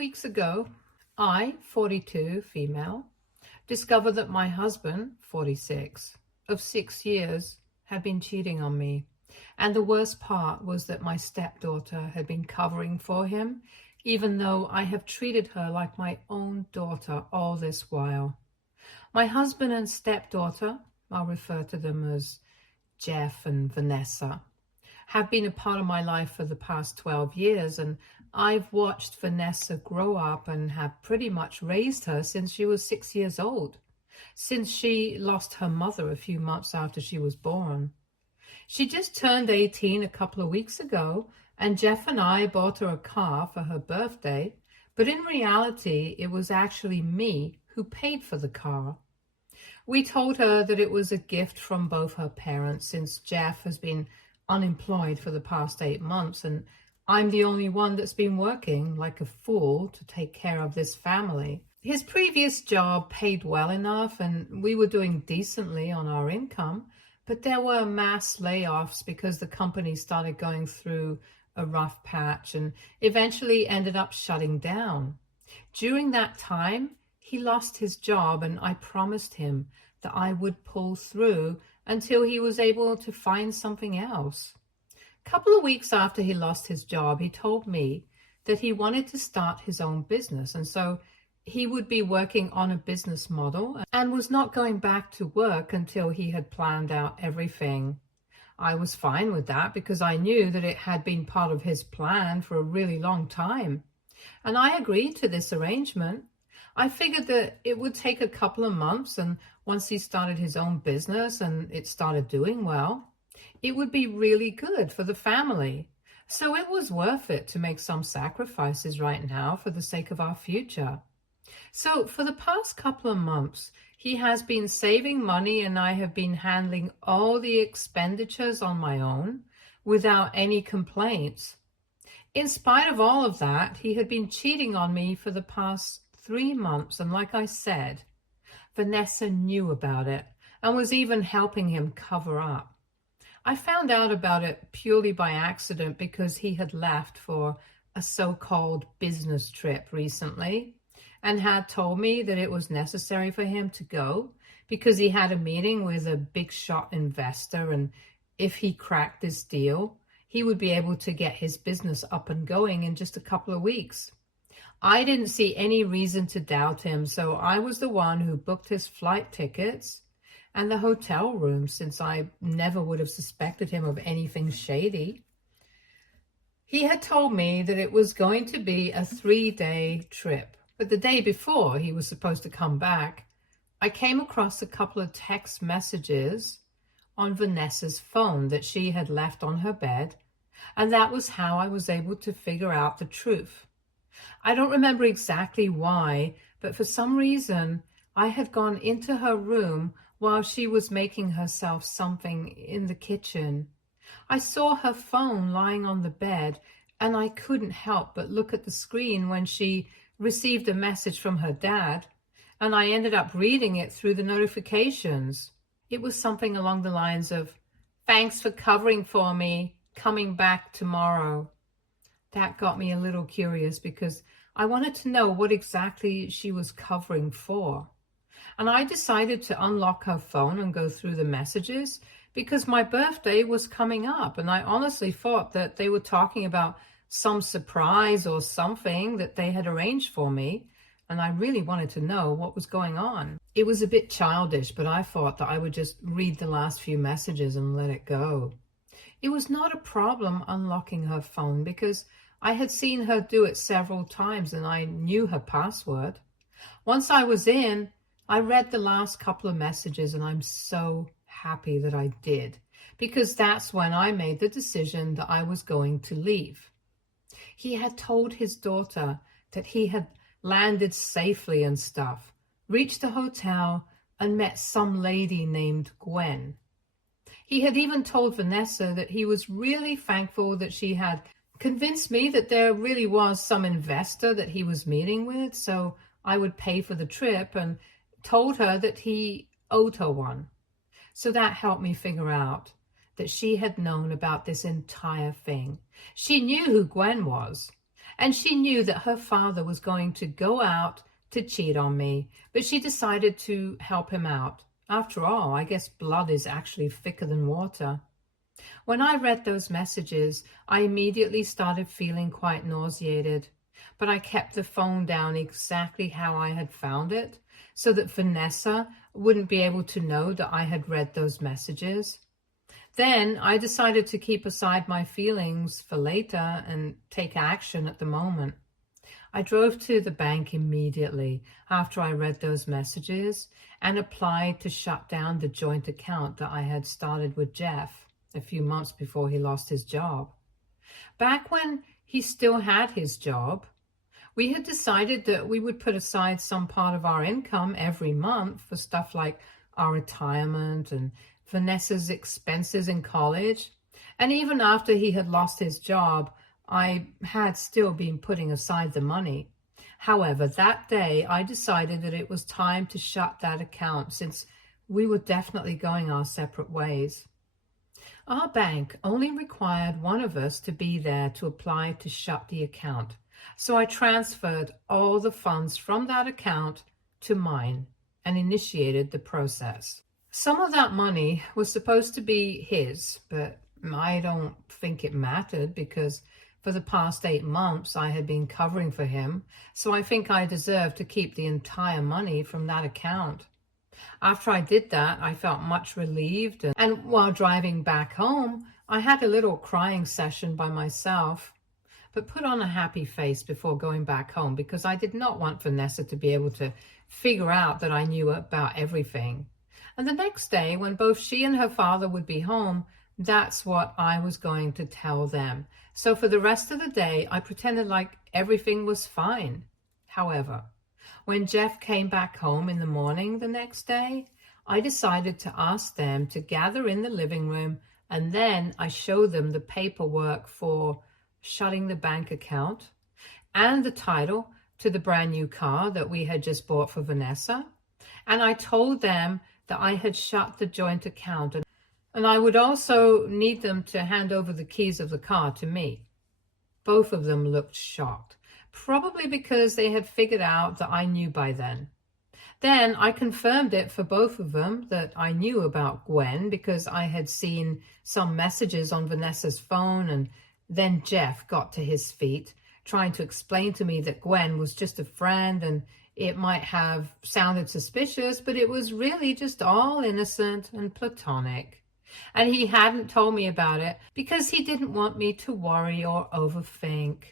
weeks ago, I, 42, female, discovered that my husband, 46, of 6 years, had been cheating on me. And the worst part was that my stepdaughter had been covering for him, even though I have treated her like my own daughter all this while. My husband and stepdaughter, I'll refer to them as Jeff and Vanessa, have been a part of my life for the past 12 years, and I've watched Vanessa grow up and have pretty much raised her since she was 6 years old, since she lost her mother a few months after she was born. She just turned 18 a couple of weeks ago, and Jeff and I bought her a car for her birthday, but in reality, it was actually me who paid for the car. We told her that it was a gift from both her parents, since Jeff has been unemployed for the past 8 months, and I'm the only one that's been working like a fool to take care of this family. His previous job paid well enough, and we were doing decently on our income, but there were mass layoffs because the company started going through a rough patch and eventually ended up shutting down. During that time, he lost his job, and I promised him that I would pull through until he was able to find something else. A couple of weeks after he lost his job, he told me that he wanted to start his own business, and so he would be working on a business model and was not going back to work until he had planned out everything. I was fine with that because I knew that it had been part of his plan for a really long time. And I agreed to this arrangement. I figured that it would take a couple of months, and once he started his own business and it started doing well, it would be really good for the family. So it was worth it to make some sacrifices right now for the sake of our future. So for the past couple of months, he has been saving money, and I have been handling all the expenditures on my own without any complaints. In spite of all of that, he had been cheating on me for the past 3 months, and like I said, Vanessa knew about it and was even helping him cover up. I found out about it purely by accident because he had left for a so-called business trip recently and had told me that it was necessary for him to go because he had a meeting with a big shot investor, and if he cracked this deal, he would be able to get his business up and going in just a couple of weeks. I didn't see any reason to doubt him, so I was the one who booked his flight tickets and the hotel room, since I never would have suspected him of anything shady. He had told me that it was going to be a 3-day trip, but the day before he was supposed to come back, I came across a couple of text messages on Vanessa's phone that she had left on her bed, and that was how I was able to figure out the truth. I don't remember exactly why, but for some reason, I had gone into her room while she was making herself something in the kitchen. I saw her phone lying on the bed, and I couldn't help but look at the screen when she received a message from her dad, and I ended up reading it through the notifications. It was something along the lines of, "Thanks for covering for me, coming back tomorrow." That got me a little curious because I wanted to know what exactly she was covering for. And I decided to unlock her phone and go through the messages because my birthday was coming up, and I honestly thought that they were talking about some surprise or something that they had arranged for me, and I really wanted to know what was going on. It was a bit childish, but I thought that I would just read the last few messages and let it go. It was not a problem unlocking her phone because I had seen her do it several times and I knew her password. Once I was in, I read the last couple of messages, and I'm so happy that I did, because that's when I made the decision that I was going to leave. He had told his daughter that he had landed safely and stuff, reached the hotel, and met some lady named Gwen. He had even told Vanessa that he was really thankful that she had convinced me that there really was some investor that he was meeting with, so I would pay for the trip, and told her that he owed her one. So that helped me figure out that she had known about this entire thing. She knew who Gwen was, And she knew that her father was going to go out to cheat on me, but she decided to help him out. After all, I guess blood is actually thicker than water. When I read those messages, I immediately started feeling quite nauseated, but I kept the phone down exactly how I had found it so that Vanessa wouldn't be able to know that I had read those messages. Then I decided to keep aside my feelings for later and take action at the moment. I drove to the bank immediately after I read those messages and applied to shut down the joint account that I had started with Jeff a few months before he lost his job. Back when he still had his job, we had decided that we would put aside some part of our income every month for stuff like our retirement and Vanessa's expenses in college. And even after he had lost his job, I had still been putting aside the money. However, that day I decided that it was time to shut that account since we were definitely going our separate ways. Our bank only required one of us to be there to apply to shut the account, so I transferred all the funds from that account to mine and initiated the process. Some of that money was supposed to be his, but I don't think it mattered because for the past 8 months I had been covering for him, so I think I deserved to keep the entire money from that account. After I did that, I felt much relieved, and while driving back home, I had a little crying session by myself, but put on a happy face before going back home because I did not want Vanessa to be able to figure out that I knew about everything. And the next day, when both she and her father would be home, that's what I was going to tell them. So for the rest of the day, I pretended like everything was fine. However, when Jeff came back home in the morning the next day, I decided to ask them to gather in the living room, and then I showed them the paperwork for shutting the bank account and the title to the brand new car that we had just bought for Vanessa. And I told them that I had shut the joint account, and I would also need them to hand over the keys of the car to me. Both of them looked shocked, probably because they had figured out that I knew by then. Then I confirmed it for both of them that I knew about Gwen because I had seen some messages on Vanessa's phone, and then Jeff got to his feet, trying to explain to me that Gwen was just a friend and it might have sounded suspicious, but it was really just all innocent and platonic. And he hadn't told me about it because he didn't want me to worry or overthink.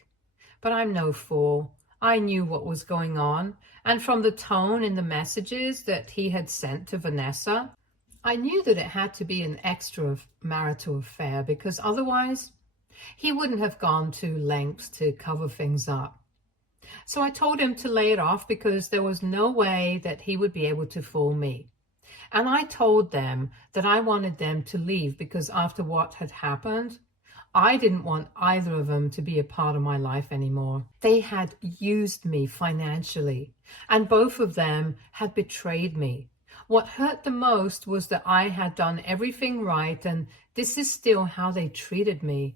But I'm no fool. I knew what was going on, and from the tone in the messages that he had sent to Vanessa, I knew that it had to be an extramarital affair because otherwise he wouldn't have gone to lengths to cover things up. So I told him to lay it off because there was no way that he would be able to fool me. And I told them that I wanted them to leave because after what had happened, I didn't want either of them to be a part of my life anymore. They had used me financially, and both of them had betrayed me. What hurt the most was that I had done everything right, and this is still how they treated me.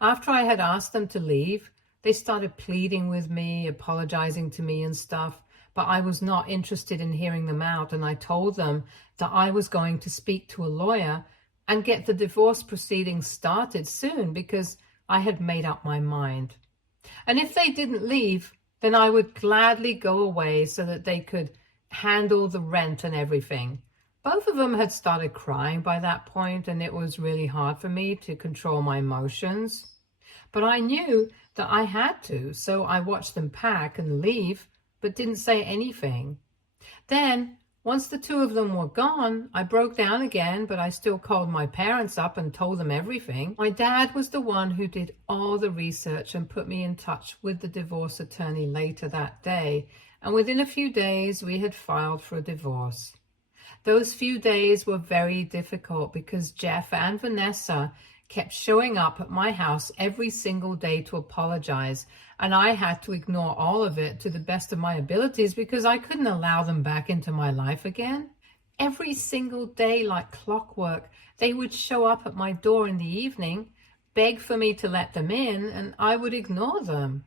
After I had asked them to leave, they started pleading with me, apologizing to me and stuff, but I was not interested in hearing them out, and I told them that I was going to speak to a lawyer and get the divorce proceedings started soon because I had made up my mind. And if they didn't leave, then I would gladly go away so that they could handle the rent and everything. Both of them had started crying by that point, and it was really hard for me to control my emotions. But I knew that I had to, so I watched them pack and leave, but didn't say anything. Then, once the two of them were gone, I broke down again, but I still called my parents up and told them everything. My dad was the one who did all the research and put me in touch with the divorce attorney later that day, and within a few days we had filed for a divorce. Those few days were very difficult because Jeff and Vanessa kept showing up at my house every single day to apologize, and I had to ignore all of it to the best of my abilities because I couldn't allow them back into my life again. Every single day, like clockwork, they would show up at my door in the evening, beg for me to let them in, and I would ignore them.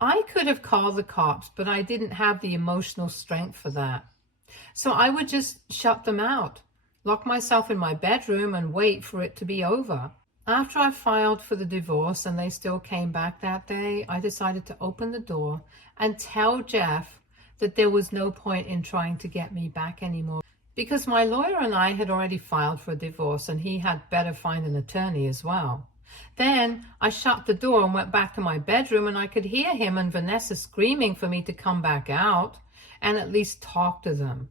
I could have called the cops, but I didn't have the emotional strength for that. So I would just shut them out, lock myself in my bedroom and wait for it to be over. After I filed for the divorce and they still came back that day, I decided to open the door and tell Jeff that there was no point in trying to get me back anymore, because my lawyer and I had already filed for a divorce and he had better find an attorney as well. Then I shut the door and went back to my bedroom, and I could hear him and Vanessa screaming for me to come back out and at least talk to them,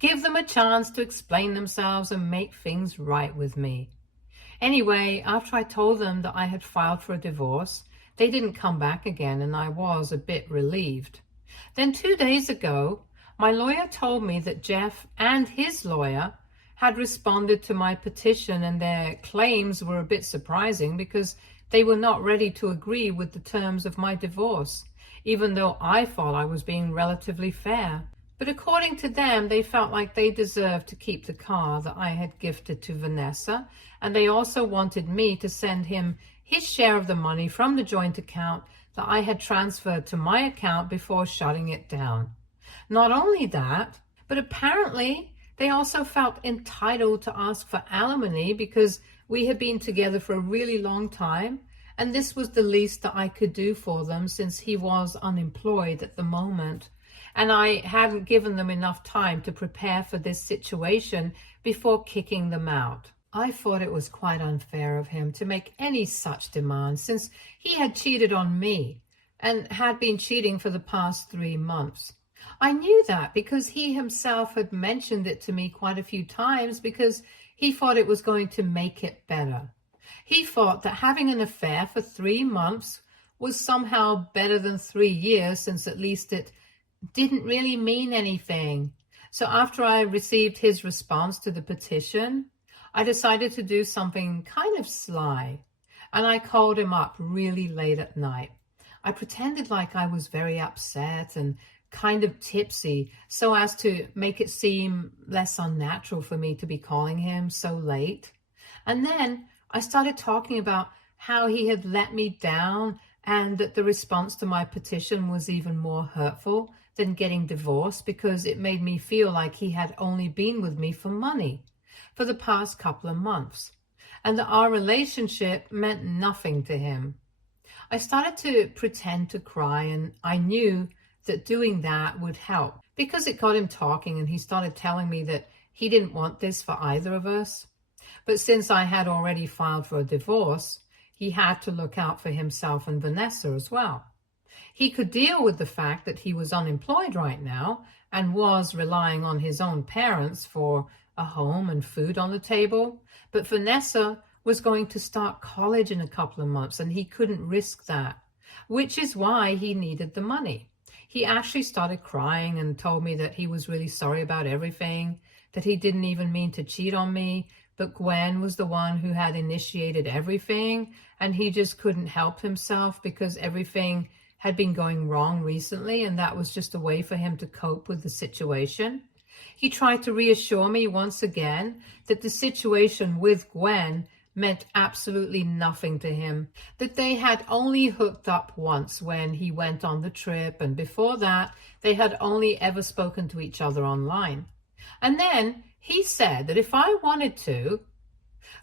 give them a chance to explain themselves and make things right with me. Anyway, after I told them that I had filed for a divorce, they didn't come back again, and I was a bit relieved. Then 2 days ago, my lawyer told me that Jeff and his lawyer had responded to my petition, and their claims were a bit surprising because they were not ready to agree with the terms of my divorce, even though I thought I was being relatively fair. But according to them, they felt like they deserved to keep the car that I had gifted to Vanessa, and they also wanted me to send him his share of the money from the joint account that I had transferred to my account before shutting it down. Not only that, but apparently they also felt entitled to ask for alimony because we had been together for a really long time, and this was the least that I could do for them since he was unemployed at the moment. And I hadn't given them enough time to prepare for this situation before kicking them out. I thought it was quite unfair of him to make any such demand, since he had cheated on me and had been cheating for the past 3 months. I knew that because he himself had mentioned it to me quite a few times because he thought it was going to make it better. He thought that having an affair for 3 months was somehow better than 3 years, since at least it didn't really mean anything. So after I received his response to the petition, I decided to do something kind of sly, and I called him up really late at night. I pretended like I was very upset and kind of tipsy so as to make it seem less unnatural for me to be calling him so late. And then I started talking about how he had let me down and that the response to my petition was even more hurtful than getting divorced because it made me feel like he had only been with me for money for the past couple of months, and that our relationship meant nothing to him. I started to pretend to cry, and I knew that doing that would help because it got him talking, and he started telling me that he didn't want this for either of us. But since I had already filed for a divorce, he had to look out for himself and Vanessa as well. He could deal with the fact that he was unemployed right now and was relying on his own parents for a home and food on the table. But Vanessa was going to start college in a couple of months, and he couldn't risk that, which is why he needed the money. He actually started crying and told me that he was really sorry about everything, that he didn't even mean to cheat on me, but Gwen was the one who had initiated everything, and he just couldn't help himself because everything had been going wrong recently, and that was just a way for him to cope with the situation. He tried to reassure me once again that the situation with Gwen meant absolutely nothing to him, that they had only hooked up once when he went on the trip, and before that they had only ever spoken to each other online. And then he said that if I wanted to,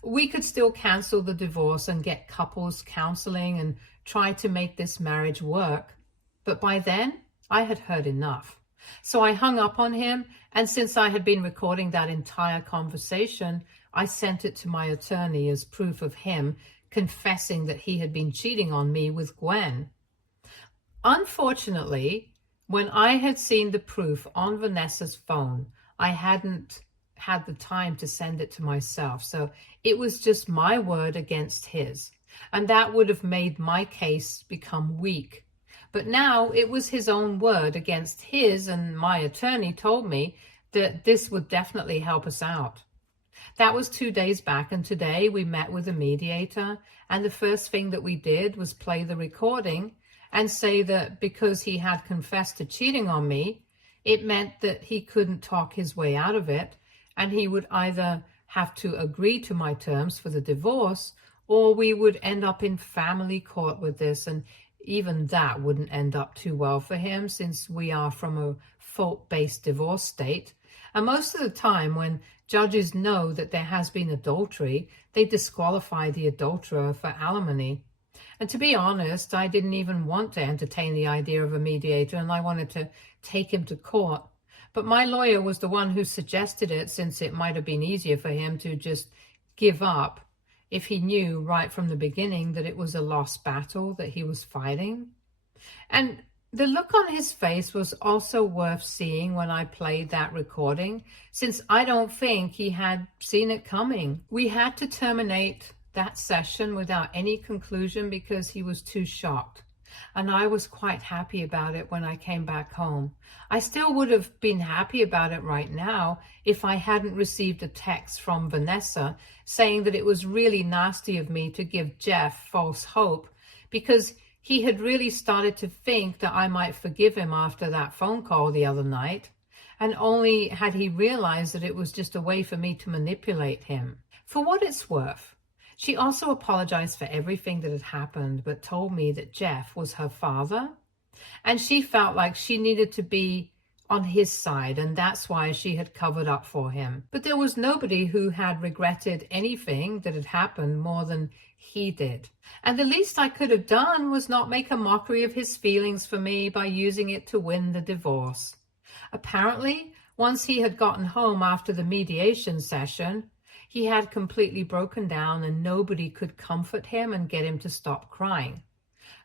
we could still cancel the divorce and get couples counseling and try to make this marriage work. But by then, I had heard enough. So I hung up on him, and since I had been recording that entire conversation, I sent it to my attorney as proof of him confessing that he had been cheating on me with Gwen. Unfortunately, when I had seen the proof on Vanessa's phone, I hadn't had the time to send it to myself. So it was just my word against his. And that would have made my case become weak. But now it was his own word against his, and my attorney told me that this would definitely help us out. That was 2 days back, and today we met with a mediator, and the first thing that we did was play the recording and say that because he had confessed to cheating on me, it meant that he couldn't talk his way out of it, and he would either have to agree to my terms for the divorce, or we would end up in family court with this, and even that wouldn't end up too well for him since we are from a fault-based divorce state. And most of the time when judges know that there has been adultery, they disqualify the adulterer for alimony. And to be honest, I didn't even want to entertain the idea of a mediator, and I wanted to take him to court. But my lawyer was the one who suggested it, since it might have been easier for him to just give up if he knew right from the beginning that it was a lost battle that he was fighting. And the look on his face was also worth seeing when I played that recording, since I don't think he had seen it coming. We had to terminate that session without any conclusion because he was too shocked. And I was quite happy about it when I came back home. I still would have been happy about it right now if I hadn't received a text from Vanessa saying that it was really nasty of me to give Jeff false hope, because he had really started to think that I might forgive him after that phone call the other night, and only had he realized that it was just a way for me to manipulate him. For what it's worth, she also apologized for everything that had happened, but told me that Jeff was her father, and she felt like she needed to be on his side, and that's why she had covered up for him. But there was nobody who had regretted anything that had happened more than he did. And the least I could have done was not make a mockery of his feelings for me by using it to win the divorce. Apparently, once he had gotten home after the mediation session, he had completely broken down and nobody could comfort him and get him to stop crying.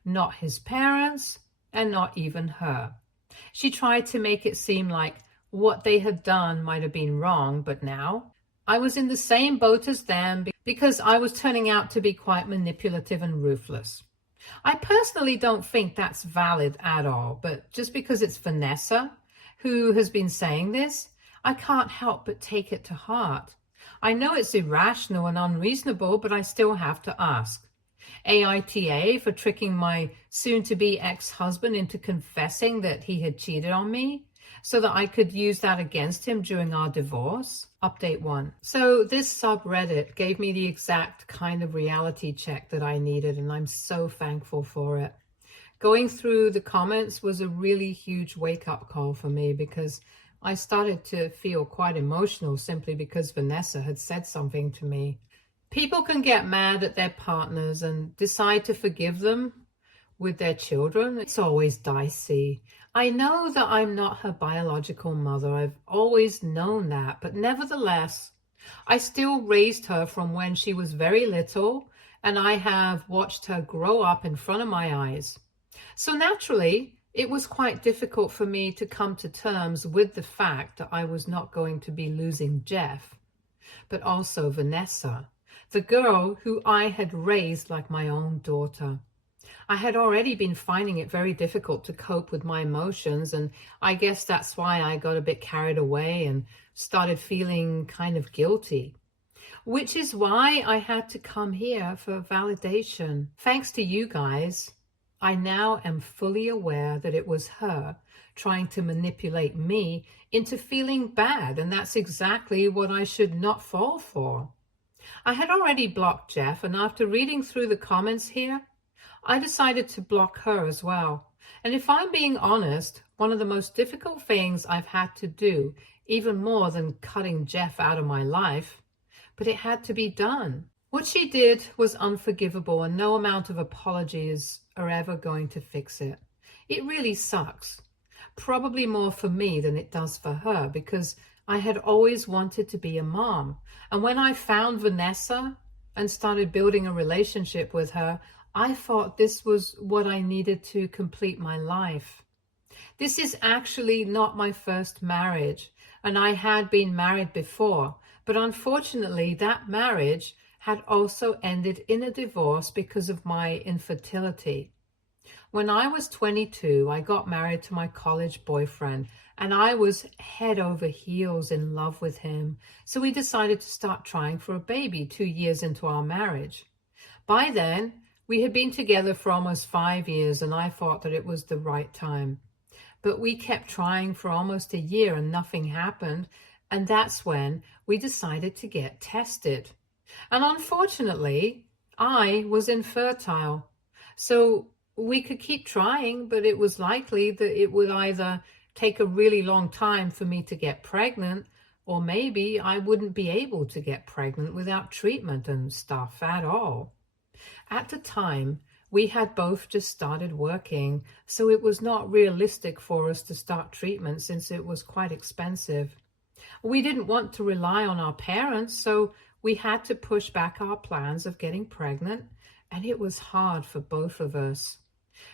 Not his parents, and not even her. She tried to make it seem like what they had done might have been wrong, but now I was in the same boat as them because I was turning out to be quite manipulative and ruthless. I personally don't think that's valid at all, but just because it's Vanessa who has been saying this, I can't help but take it to heart. I know it's irrational and unreasonable, but I still have to ask. AITA for tricking my soon-to-be ex-husband into confessing that he had cheated on me so that I could use that against him during our divorce. Update 1. So this subreddit gave me the exact kind of reality check that I needed, and I'm so thankful for it. Going through the comments was a really huge wake-up call for me, because I started to feel quite emotional simply because Vanessa had said something to me. People can get mad at their partners and decide to forgive them with their children. It's always dicey. I know that I'm not her biological mother. I've always known that. But nevertheless, I still raised her from when she was very little, and I have watched her grow up in front of my eyes. So naturally, it was quite difficult for me to come to terms with the fact that I was not going to be losing Jeff, but also Vanessa, the girl who I had raised like my own daughter. I had already been finding it very difficult to cope with my emotions, and I guess that's why I got a bit carried away and started feeling kind of guilty, which is why I had to come here for validation. Thanks to you guys, I now am fully aware that it was her trying to manipulate me into feeling bad, and that's exactly what I should not fall for. I had already blocked Jeff, and after reading through the comments here, I decided to block her as well. And if I'm being honest, one of the most difficult things I've had to do, even more than cutting Jeff out of my life, but it had to be done. What she did was unforgivable, and no amount of apologies are ever going to fix it. It really sucks. Probably more for me than it does for her, because I had always wanted to be a mom. And when I found Vanessa and started building a relationship with her, I thought this was what I needed to complete my life. This is actually not my first marriage, and I had been married before, but unfortunately that marriage had also ended in a divorce because of my infertility. When I was 22, I got married to my college boyfriend, and I was head over heels in love with him. So we decided to start trying for a baby 2 years into our marriage. By then, we had been together for almost 5 years, and I thought that it was the right time. But we kept trying for almost a year and nothing happened, and that's when we decided to get tested. And unfortunately, I was infertile. So We could keep trying, but it was likely that it would either take a really long time for me to get pregnant, or maybe I wouldn't be able to get pregnant without treatment and stuff at all. At the time, we had both just started working, so it was not realistic for us to start treatment since it was quite expensive. We didn't want to rely on our parents, so we had to push back our plans of getting pregnant, and it was hard for both of us.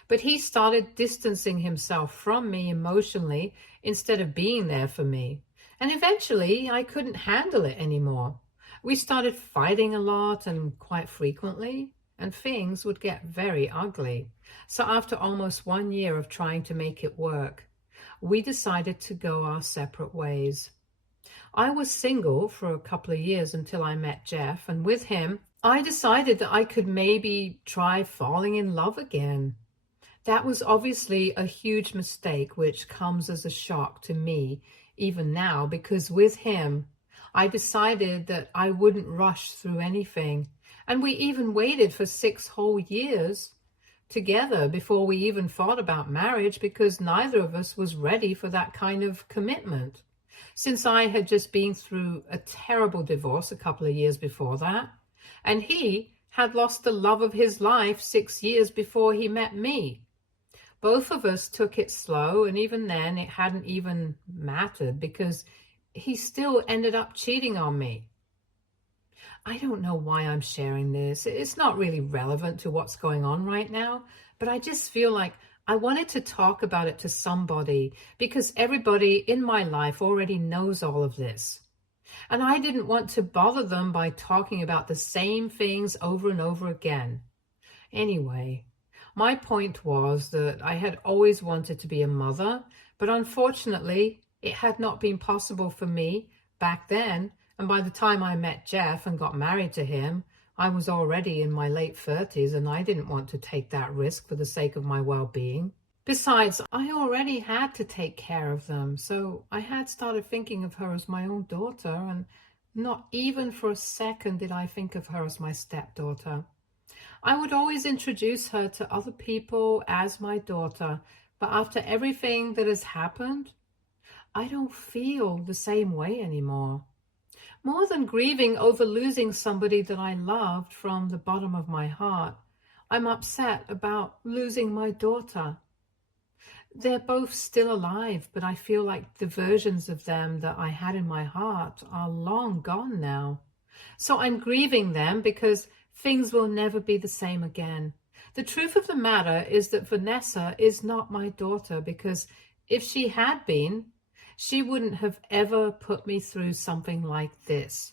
But he started distancing himself from me emotionally instead of being there for me. And eventually, I couldn't handle it anymore. We started fighting a lot and quite frequently, and things would get very ugly. So after almost 1 year of trying to make it work, we decided to go our separate ways. I was single for a couple of years until I met Jeff, and with him, I decided that I could maybe try falling in love again. That was obviously a huge mistake, which comes as a shock to me even now, because with him, I decided that I wouldn't rush through anything. And we even waited for 6 whole years together before we even thought about marriage, because neither of us was ready for that kind of commitment. Since I had just been through a terrible divorce a couple of years before that, and he had lost the love of his life 6 years before he met me. Both of us took it slow, and even then it hadn't even mattered because he still ended up cheating on me. I don't know why I'm sharing this. It's not really relevant to what's going on right now, but I just feel like I wanted to talk about it to somebody because everybody in my life already knows all of this. And I didn't want to bother them by talking about the same things over and over again. Anyway, my point was that I had always wanted to be a mother, but unfortunately, it had not been possible for me back then. And by the time I met Jeff and got married to him, I was already in my late 30s, and I didn't want to take that risk for the sake of my well-being. Besides, I already had to take care of them, so I had started thinking of her as my own daughter, and not even for a second did I think of her as my stepdaughter. I would always introduce her to other people as my daughter, but after everything that has happened, I don't feel the same way anymore. More than grieving over losing somebody that I loved from the bottom of my heart, I'm upset about losing my daughter. They're both still alive, but I feel like the versions of them that I had in my heart are long gone now. So I'm grieving them because things will never be the same again. The truth of the matter is that Vanessa is not my daughter, because if she had been, she wouldn't have ever put me through something like this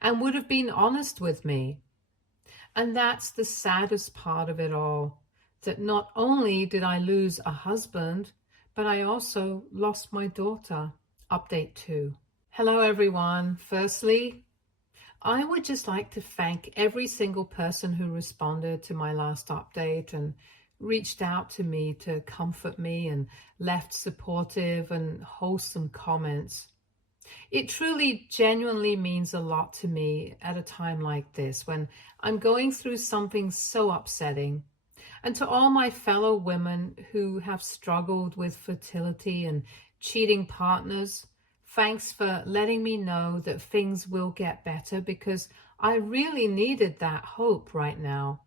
and would have been honest with me. And that's the saddest part of it all, that not only did I lose a husband, but I also lost my daughter. Update 2. Hello, everyone. Firstly, I would just like to thank every single person who responded to my last update and reached out to me to comfort me and left supportive and wholesome comments. It truly, genuinely means a lot to me at a time like this when I'm going through something so upsetting. And to all my fellow women who have struggled with fertility and cheating partners, thanks for letting me know that things will get better, because I really needed that hope right now.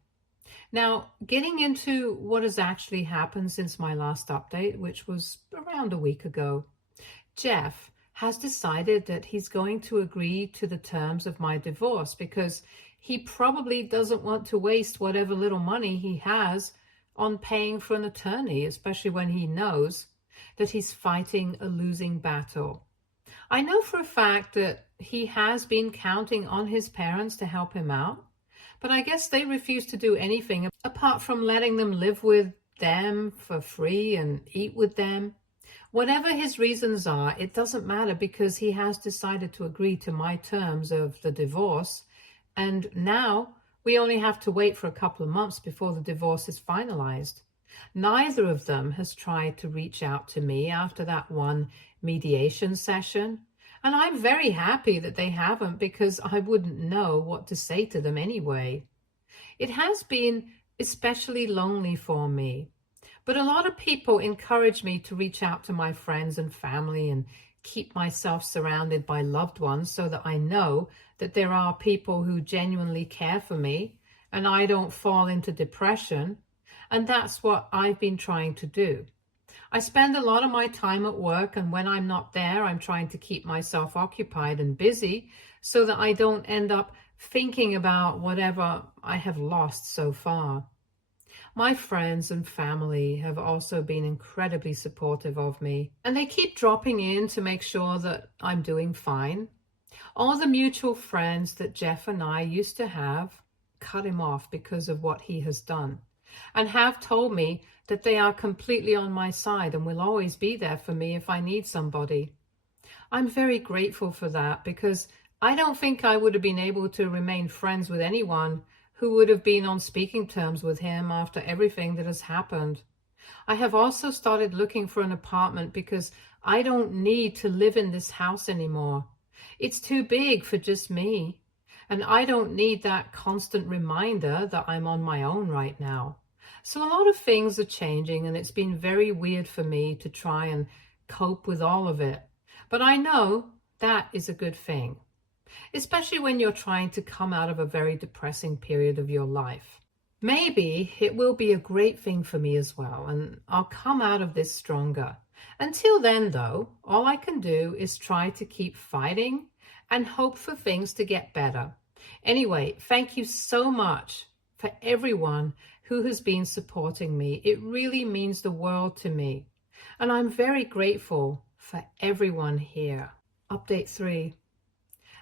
Now, getting into what has actually happened since my last update, which was around a week ago, Jeff has decided that he's going to agree to the terms of my divorce because he probably doesn't want to waste whatever little money he has on paying for an attorney, especially when he knows that he's fighting a losing battle. I know for a fact that he has been counting on his parents to help him out, but I guess they refuse to do anything apart from letting them live with them for free and eat with them. Whatever his reasons are, it doesn't matter, because he has decided to agree to my terms of the divorce, and now we only have to wait for a couple of months before the divorce is finalized. Neither of them has tried to reach out to me after that one mediation session, and I'm very happy that they haven't, because I wouldn't know what to say to them anyway. It has been especially lonely for me. But a lot of people encourage me to reach out to my friends and family and keep myself surrounded by loved ones so that I know that there are people who genuinely care for me and I don't fall into depression. And that's what I've been trying to do. I spend a lot of my time at work, and when I'm not there, I'm trying to keep myself occupied and busy so that I don't end up thinking about whatever I have lost so far. My friends and family have also been incredibly supportive of me, and they keep dropping in to make sure that I'm doing fine. All the mutual friends that Jeff and I used to have cut him off because of what he has done, and have told me that they are completely on my side and will always be there for me if I need somebody. I'm very grateful for that, because I don't think I would have been able to remain friends with anyone who would have been on speaking terms with him after everything that has happened. I have also started looking for an apartment because I don't need to live in this house anymore. It's too big for just me, and I don't need that constant reminder that I'm on my own right now. So a lot of things are changing, and it's been very weird for me to try and cope with all of it. But I know that is a good thing, especially when you're trying to come out of a very depressing period of your life. Maybe it will be a great thing for me as well, and I'll come out of this stronger. Until then, though, all I can do is try to keep fighting and hope for things to get better. Anyway, thank you so much for everyone who has been supporting me. It really means the world to me, and I'm very grateful for everyone here. Update 3.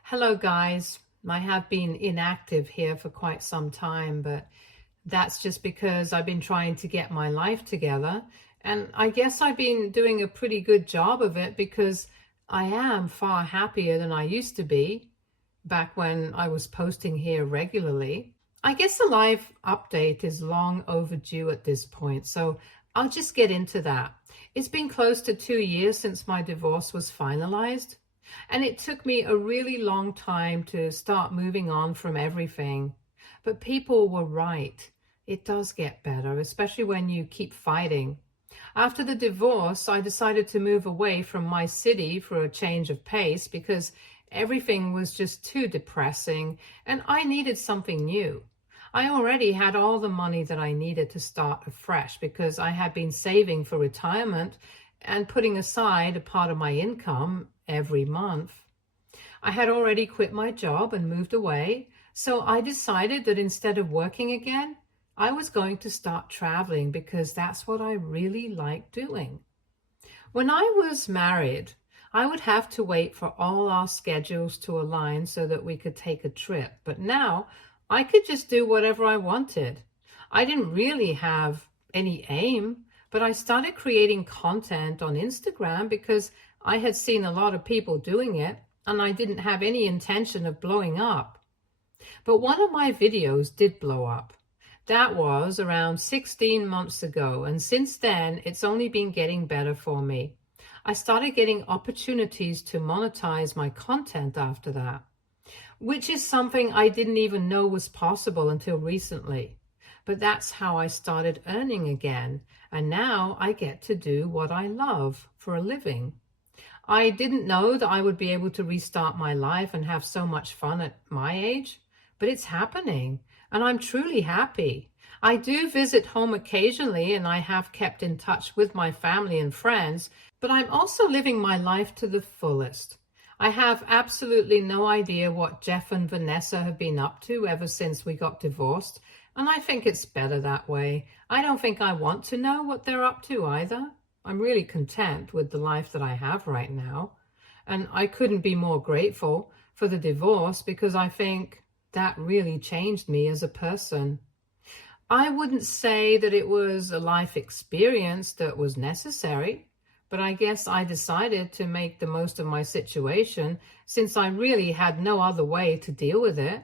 Hello guys, I have been inactive here for quite some time, but that's just because I've been trying to get my life together, and I guess I've been doing a pretty good job of it because I am far happier than I used to be back when I was posting here regularly. I guess a live update is long overdue at this point, so I'll just get into that. It's been close to 2 years since my divorce was finalized, and it took me a really long time to start moving on from everything. But people were right. It does get better, especially when you keep fighting. After the divorce, I decided to move away from my city for a change of pace because everything was just too depressing and I needed something new. I already had all the money that I needed to start afresh because I had been saving for retirement and putting aside a part of my income every month. I had already quit my job and moved away, so I decided that instead of working again, I was going to start traveling because that's what I really like doing. When I was married, I would have to wait for all our schedules to align so that we could take a trip, but now I could just do whatever I wanted. I didn't really have any aim, but I started creating content on Instagram because I had seen a lot of people doing it and I didn't have any intention of blowing up. But one of my videos did blow up. That was around 16 months ago, and since then it's only been getting better for me. I started getting opportunities to monetize my content after that, which is something I didn't even know was possible until recently. But that's how I started earning again, and now I get to do what I love for a living. I didn't know that I would be able to restart my life and have so much fun at my age, but it's happening, and I'm truly happy. I do visit home occasionally, and I have kept in touch with my family and friends, but I'm also living my life to the fullest. I have absolutely no idea what Jeff and Vanessa have been up to ever since we got divorced, and I think it's better that way. I don't think I want to know what they're up to either. I'm really content with the life that I have right now, and I couldn't be more grateful for the divorce because I think that really changed me as a person. I wouldn't say that it was a life experience that was necessary, but I guess I decided to make the most of my situation since I really had no other way to deal with it.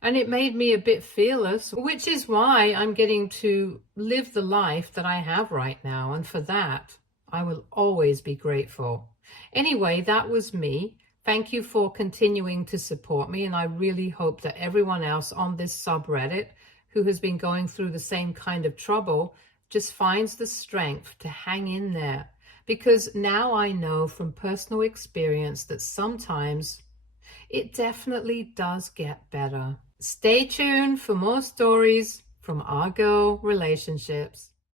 And it made me a bit fearless, which is why I'm getting to live the life that I have right now. And for that, I will always be grateful. Anyway, that was me. Thank you for continuing to support me. And I really hope that everyone else on this subreddit who has been going through the same kind of trouble just finds the strength to hang in there, because now I know from personal experience that sometimes it definitely does get better. Stay tuned for more stories from our girl relationships.